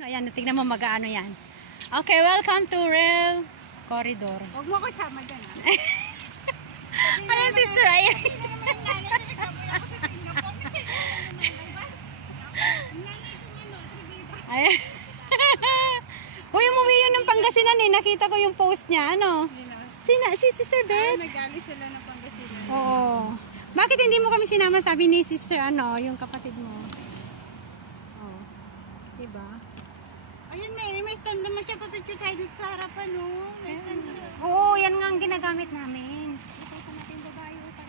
Ayan, tingnan mo mag-ano yan. Okay, welcome to Rail Corridor. Huwag mo kasama dyan. Ayan, sister, ayan. Ayan. Uy, umuwi yun ng Pangasinan eh. Nakita ko yung post niya. Ano? Si Sister Beth? Nag-ali sila ng Pangasinan. Oo. Bakit hindi mo kami sinama? Sabi ni Sister, ano, yung kapatid mo. Oh. Diba? Ayun na may stand naman siya. Papicture tayo dito sa harapan, no? May stand naman. Oo, yan nga ang ginagamit namin. Ito natin babae, para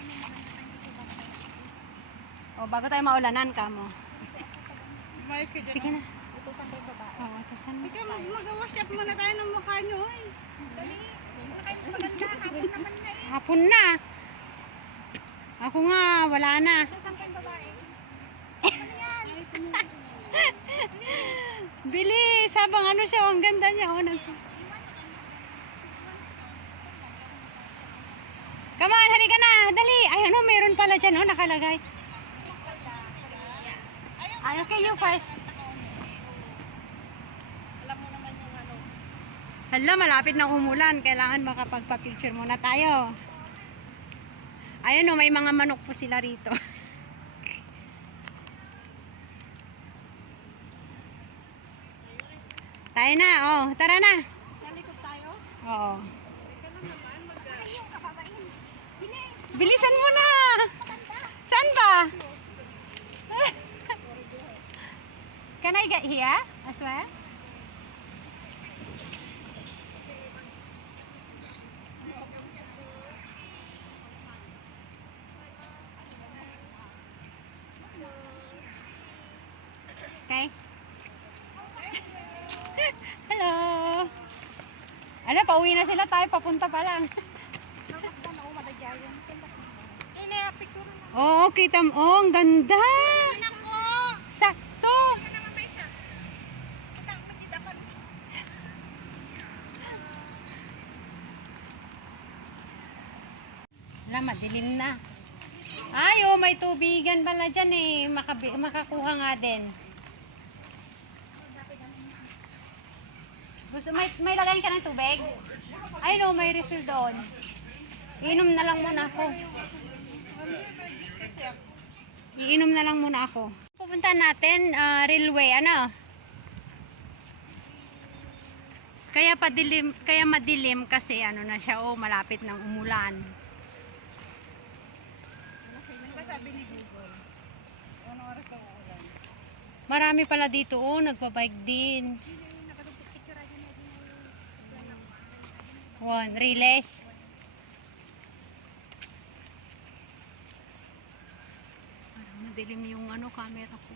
O, bago tayo maulanan ka mo. Umayos ka dyan. Sige na. Utusan ko yung babae. Oo, tasan mo. Ika, mag-wash up muna tayo ng mukha nyo, oy. Dali. Dali kayo maganda. Hapon naman na eh. Hapon na. Ako nga, wala na. Utusan ko yung babae. Bilis, habang ano siya, ang ganda niya. Oh, Come on, halika na. Dali. Ay, ano, meron pala dyan, oh, nakalagay. Ay, okay, you first. Alam mo naman yung ano. Hala, malapit ng umulan. Kailangan makapagpa-picture muna tayo. Ayun, oh, may mga manok po sila rito. Tayo na, oh. Tara na. Nalikot tayo? Oo. Teka lang naman, mag-ayun ka babain. Bilis. Bilisan mo na. Saan ba? Can I get here as well? Okay. Hello. Ano, pauwi na sila tayo. Papunta pa lang. Oo, kita mo. Oh, ang ganda. Sakto. Wala, madilim na. Ay, oh, may tubigan pala dyan eh. Makakuha nga din. Gusto, may lagayin ka ng tubig? Ay, no, may refill doon. Iinom na lang muna ako. Iinom na lang muna ako. Pupunta natin, railway, ano? Kaya madilim kasi ano na siya, oh, malapit ng umulan. Sabi ni Google. Anong oras ka uulan? Marami pala dito, oh, nagbabike din. One, relays. Parang madilim yung ano, camera ko.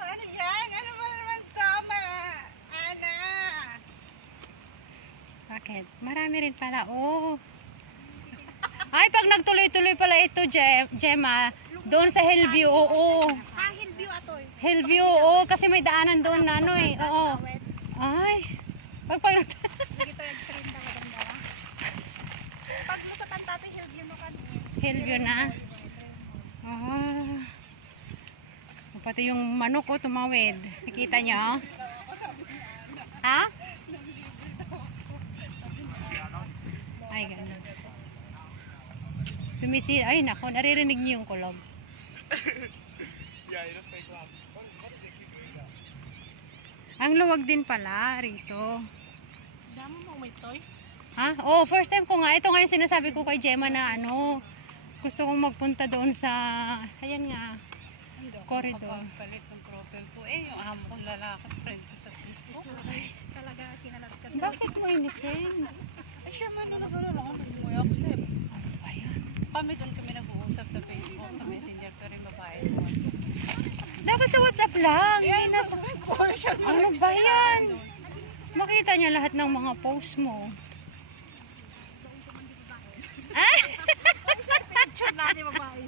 Ano yan? Ano ba naman tama? Ana! Bakit? Marami rin pala, oh. Ay, pag nagtuloy-tuloy pala ito, Gemma, doon sa Hillview, oo. Hillview atoy. Hillview, oo, kasi may daanan doon na ano eh, oo. Ay, pag Dito yung train na maganda. Pag lusatan dati, Hillview mo kan. Hillview na. Ah. Pati yung manok ko tumawid. Nakita niyo? Ha? Ay, ganun. Ay, nako, naririnig niyo yung kulog. Ang luwag din pala rito. Damo mo may toy? Ha? Oh, first time ko nga. Ito nga yung sinasabi ko kay Gemma na ano, gusto kong magpunta doon sa, ayan nga, corridor. Palit ng profile ko. Eh, yung amo kong lalaki, friend ko sa Facebook. Talaga, kinalat ka. Bakit mo ini-friend? Eh, siya man na nag-alala ako. Nag-uwi ako sir. Ayan. Kami doon kami nag-uusap sa Facebook, sa Messenger, pero yung babae. Dapat sa WhatsApp lang. Eh, Hindi na sa... Ano ba yan? Makita niya lahat ng mga post mo. Ah? Picture natin babae.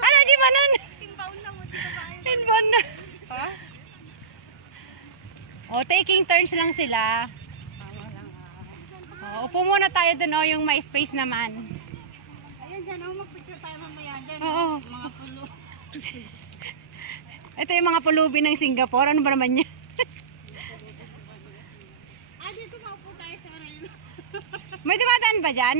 Ano, di ba nun? Inbound na mo, di babae. Inbound na. Ha? O, taking turns lang sila. Tama lang. O, upo muna tayo dun, o, yung may space naman. dyan, oh, magpicture tayo mamaya dyan. Oo. Mga pulo. Ito yung mga pulubi ng Singapore. Ano ba naman yan? Dito maupo tayo sa rail. May dumadaan ba dyan?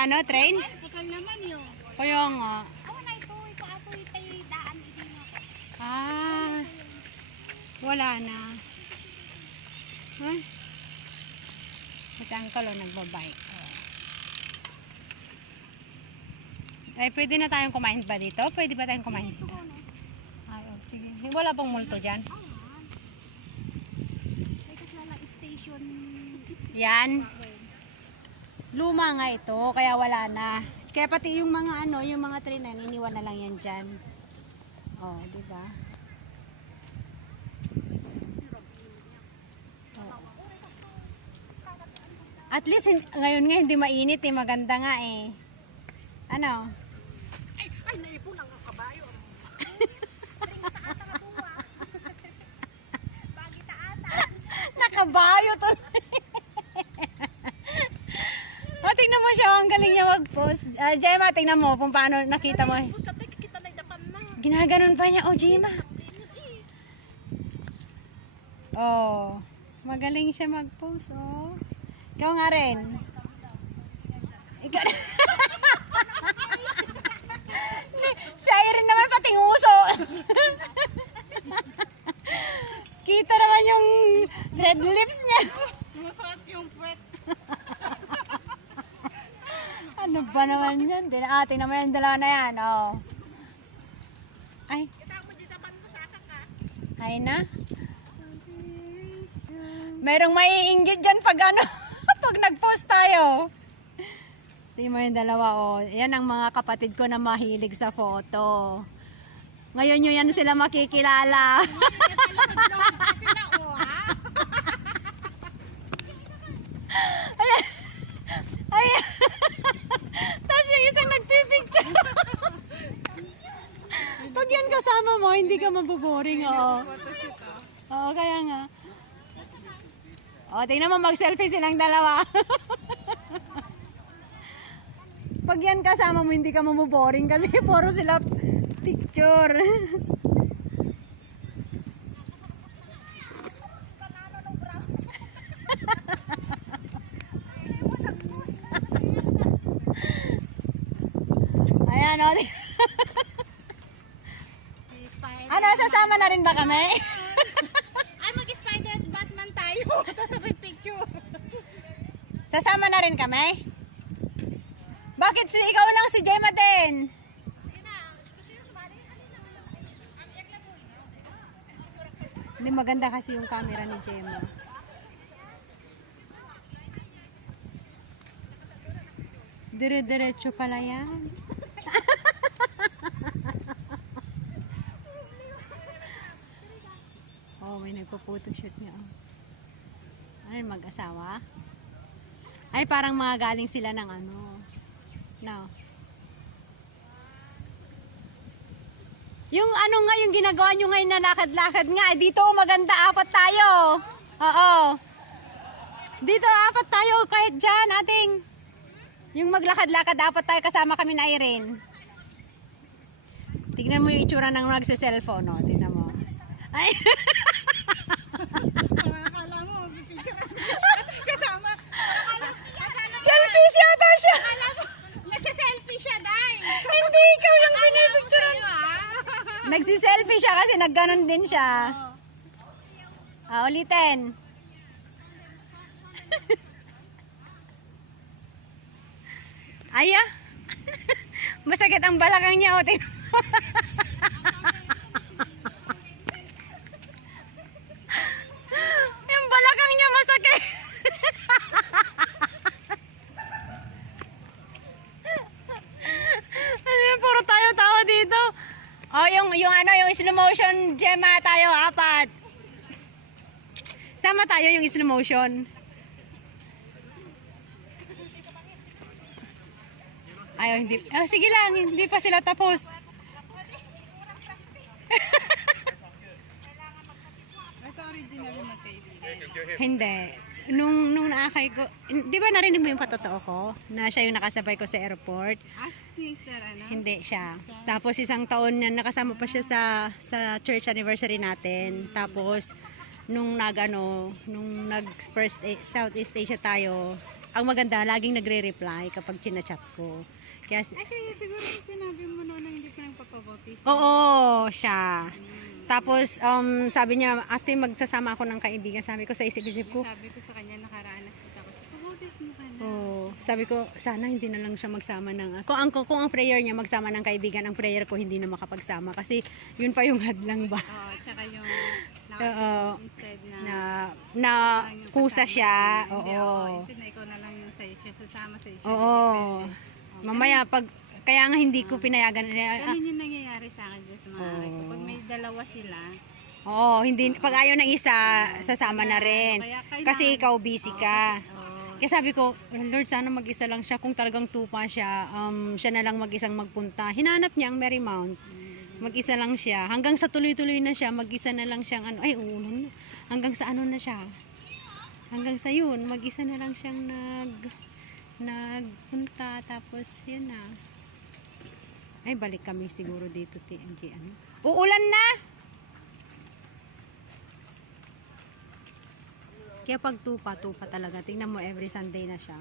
Ano, train? Bukal naman yun. Kaya nga. Oo na ito ato tayo daan. Hindi na ako. Ah, wala na. Huh? Kasi uncle nagbabike. Ay, pwede na tayong kumain ba dito? Pwede ba tayong kumain dito? Ay, oh, sige. Wala pang multo dyan. Ito sila station. Yan. Luma nga ito, kaya wala na. Kaya pati yung mga yung mga train na iniwan na lang yan dyan. Oh, di ba? Oh. At least ngayon nga hindi mainit eh, maganda nga eh. Ano? Ay, naipon ang kabayo. Nakabayo to. Oh, tingnan mo siya, ang galing niya mag-post. Gemma, tingnan mo kung paano nakita mo. Kita na dapan na. Ginaganon pa niya. Oh, Gemma. Oh, magaling siya mag-post, oh. Ikaw nga rin. Ikaw si Irene naman pating uso. Kita naman yung red lips niya. Masakit yung puwet. Ano ba naman yan? Tingnan mo yung dalawa na yan. Oh. Ay. Kita mo dito dapan mo sa akin ka. Ay na. Merong maiinggit dyan pag pag nag-post tayo. Tingnan mo yung dalawa, oh. Yan ang mga kapatid ko na mahilig sa photo. Ngayon yun yan sila makikilala. Sila, oh, ha? Ay. Tapos yung isang nagpipicture. Pag yan kasama mo, hindi ka maboboring, oh. Photoshoot, oh. Oo, kaya nga. O, tingnan mo, mag-selfie silang dalawa. Pag yan kasama mo, hindi ka mamuboring kasi puro sila picture. Ayan, o. Ano, sasama na rin ba kami? Ay, mag-spider at Batman tayo. Ito sa may picture. Sasama na rin kami? Bakit ikaw lang si Gemma din? Hindi maganda kasi yung camera ni Gemma. Dire-diretso pala yan. Oh, may nagpo-photoshoot niya. Oh. Ano yung mag-asawa? Ay, parang mga galing sila ng ano. No. Yung ano nga, yung ginagawa nyo ngayon na lakad-lakad nga. Dito, maganda, apat tayo. Oo. Dito, apat tayo. Kahit dyan, ating. Yung maglakad-lakad, apat tayo kasama kami na Irene. Tignan mo yung itsura ng nagsa-cellphone, no? Tignan mo. Ay. Akala mo, kasama. Selfie siya, Tasha. Nagsa-selfie siya, Day. Hindi, ikaw yung pinipicture. Sa'yo, ha? Nagsi-selfie siya kasi nagganon din siya. Ulitin. Aya. Masakit ang balakang niya. O, yung balakang niya masakit. Puro tayo tawa dito. Oh, yung slow motion, Gemma, tayo apat. Sama tayo yung slow motion. Ayaw, hindi. Oh, sige lang, hindi pa sila tapos. Ito original yung magkaibigan. Hindi. nung naakay ko, di ba narinig mo yung patotoo ko? Na siya yung nakasabay ko sa airport? Si Sir, ano? Hindi siya. Tapos isang taon na nakasama pa siya sa church anniversary natin. Tapos nung nag first Southeast Asia tayo, ang maganda, laging nagre-reply kapag chinachat ko. Kaya, Kaya siguro sinabi mo noon na hindi ka nagpapabautismo. oo, siya. Tapos, sabi niya, ate, magsasama ako ng kaibigan. Sabi ko, sa isip-isip ko, Sabi ko sa kanya, nakaraan na kita ko. Pabautismo ka na. sabi ko, sana hindi na lang siya magsama ng, kung ang prayer niya magsama ng kaibigan, ang prayer ko hindi na makapagsama. Kasi, yun pa yung hadlang ba? Oo, tsaka yung Oo. instead Na kusa siya. Hindi, Oo. instead na ikaw na lang yung sa'yo, siya sasama sa'yo. Oo. Mamaya, kaya nga hindi ko pinayagan. Ganun yung nangyayari sa akin dyan sa mga aray ko. Pag may dalawa sila, Oo, hindi, pag ayaw ng isa, sasama na rin. Kasi ikaw busy ka. Kaya sabi ko, Lord, sana mag-isa lang siya. Kung talagang tupa siya, siya na lang mag-isang magpunta. Hinanap niya ang Marymount. Mag-isa lang siya. Hanggang sa tuloy-tuloy na siya, mag-isa na lang siyang uulan na. Hanggang sa na siya. Hanggang sa yun, mag-isa na lang siyang nagpunta. Tapos, yun na. Ay, balik kami siguro dito, TNG. Uulan na! Kaya pag tupa talaga. Tingnan mo, every Sunday na siya.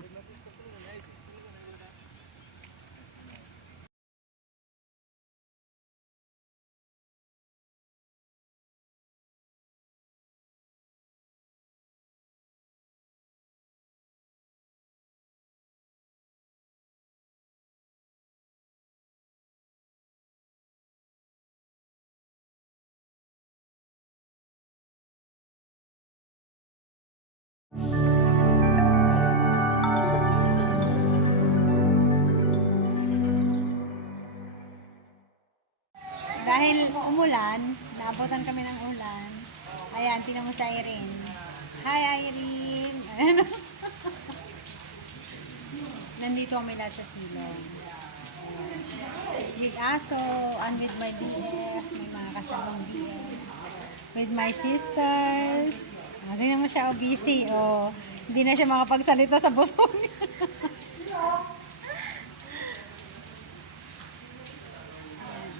Dahil umulan, naabutan kami ng ulan. Ayan, tingnan mo sa Irene. Hi, Irene! Ayan. Nandito kami lahat sa silong. With aso, and with my BS, may mga kasamang BS. With my sisters. Tingnan mo siya, busy. Hindi na siya makapagsalita sa busog.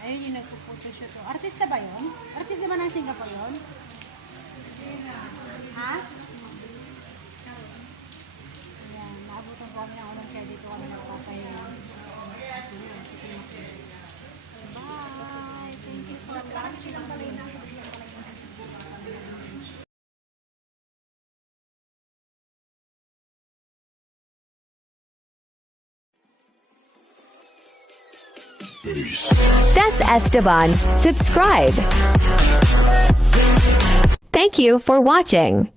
Ayun yung nagpo-photoshoot. Artista ba yun? Artista ba ng Singapore yun? Ha? Ayan, naabutan ko kami ng unang kaya dito kami nagpapahinga. Bye! Thank you so much. That's Esteban. Subscribe. Thank you for watching.